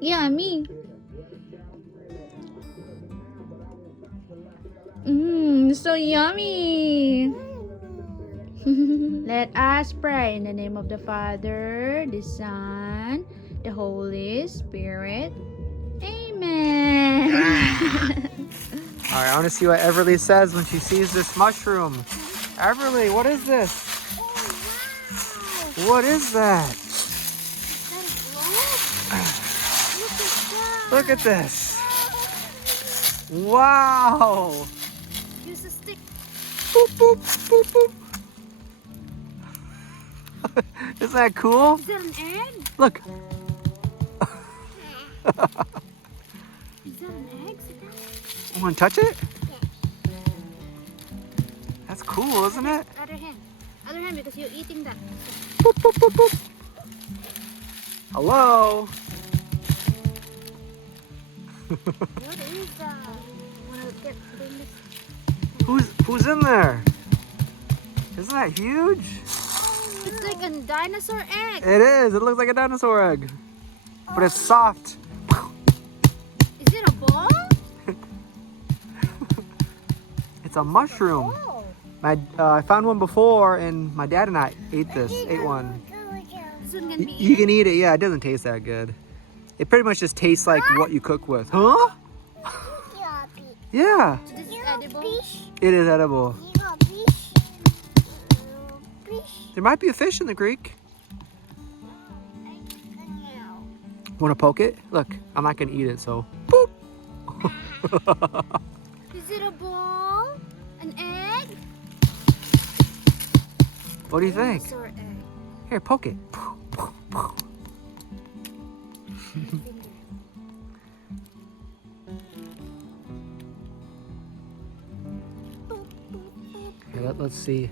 Yummy. Mmm, so yummy. Let us pray in the name of the Father, the Son, the Holy Spirit. Amen. All right, I want to see what Everly says when she sees this mushroom. Everly, what is this? What is that? Look at this. Wow. Use a stick. Boop, boop, boop, boop. Isn't that cool? Is that an egg? Look. Is that an egg? You want to touch it? That's cool, isn't it? Other hand. Other hand because you're eating that. Boop, boop, boop, boop. Hello. What is that? Wanna bring this? Who's in there? Isn't that huge? It's like a dinosaur egg. It is. It looks like a dinosaur egg, but it's soft. Is it a ball? It's a mushroom. Oh. I found one before, and my dad and I ate one. This one can be You can eat it. Yeah, it doesn't taste that good. It pretty much just tastes like what you cook with. Huh? Yeah. So this is edible. It is edible. There might be a fish in the creek. Want to poke it? Look, I'm not gonna eat it, so boop. Is it a ball? An egg? What do you think? Dinosaur egg. Here, poke it. Here, let's see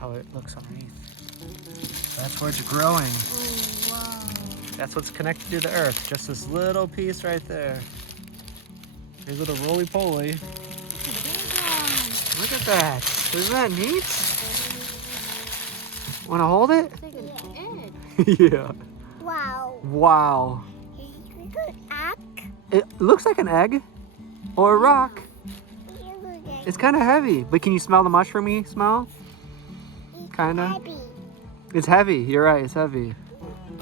how it looks underneath. That's where it's growing. Oh, wow. That's what's connected to the earth. Just this little piece right there. Here's a little roly-poly. Look at that. Isn't that neat? Want to hold it? It's like an egg. Yeah. Wow. Wow. Egg? It looks like an egg or a rock. It's kind of heavy, but can you smell the mushroomy smell? Kinda. It's heavy. You're right. It's heavy.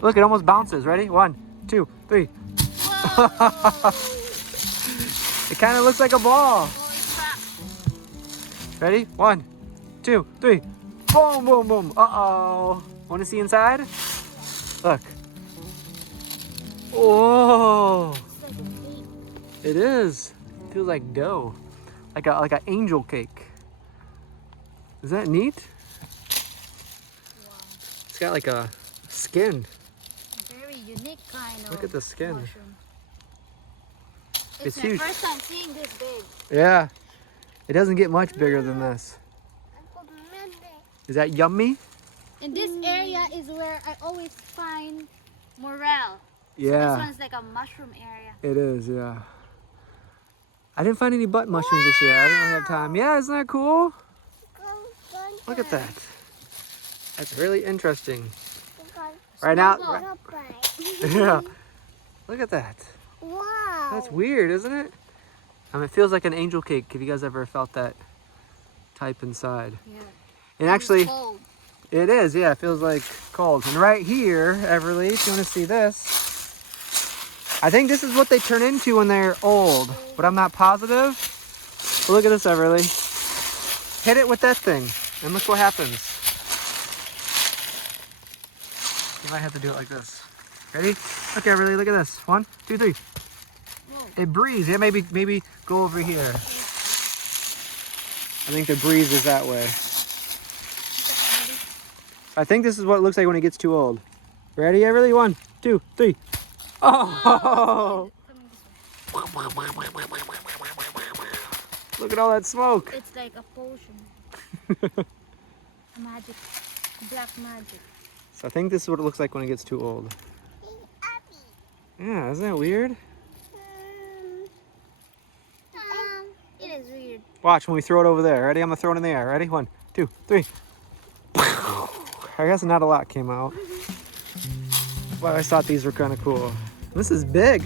Look, it almost bounces. Ready? 1, 2, 3. It kind of looks like a ball. Ready? 1, 2, 3. Boom, boom, boom. Uh-oh. Want to see inside? Look. Oh. It is. Feels like dough. Like an angel cake. Is that neat? Wow. It's got like a skin. Very unique kind of. Look at the skin. Mushroom. It's my huge. first time seeing this big. Yeah. It doesn't get much bigger than this. Is that yummy? And this area is where I always find morel. Yeah. This one's like a mushroom area. It is, yeah. I didn't find any butt mushrooms this year. I didn't really have time. Yeah, isn't that cool? Look at that. That's really interesting. Right now, yeah. Look at that. Wow. That's weird, isn't it? It feels like an angel cake. Have you guys ever felt that type inside? Yeah. And actually, It's cold. it is. Yeah, it feels like cold. And right here, Everly, if you want to see this, I think this is what they turn into when they're old, but I'm not positive. But look at this, Everly. Hit it with that thing, and look what happens. You might have to do it like this. Ready? Okay, Everly, look at this. 1, 2, 3. Whoa. It breathes. Yeah, maybe go over here. I think the breeze is that way. I think this is what it looks like when it gets too old. Ready, Everly? 1, 2, 3. Oh! Look at all that smoke. It's like a potion. Magic. Black magic. So I think this is what it looks like when it gets too old. Yeah, isn't that weird? It is weird. Watch when we throw it over there. Ready? I'm gonna throw it in the air. Ready? 1, 2, 3. I guess not a lot came out. I always thought these were kind of cool. This is big.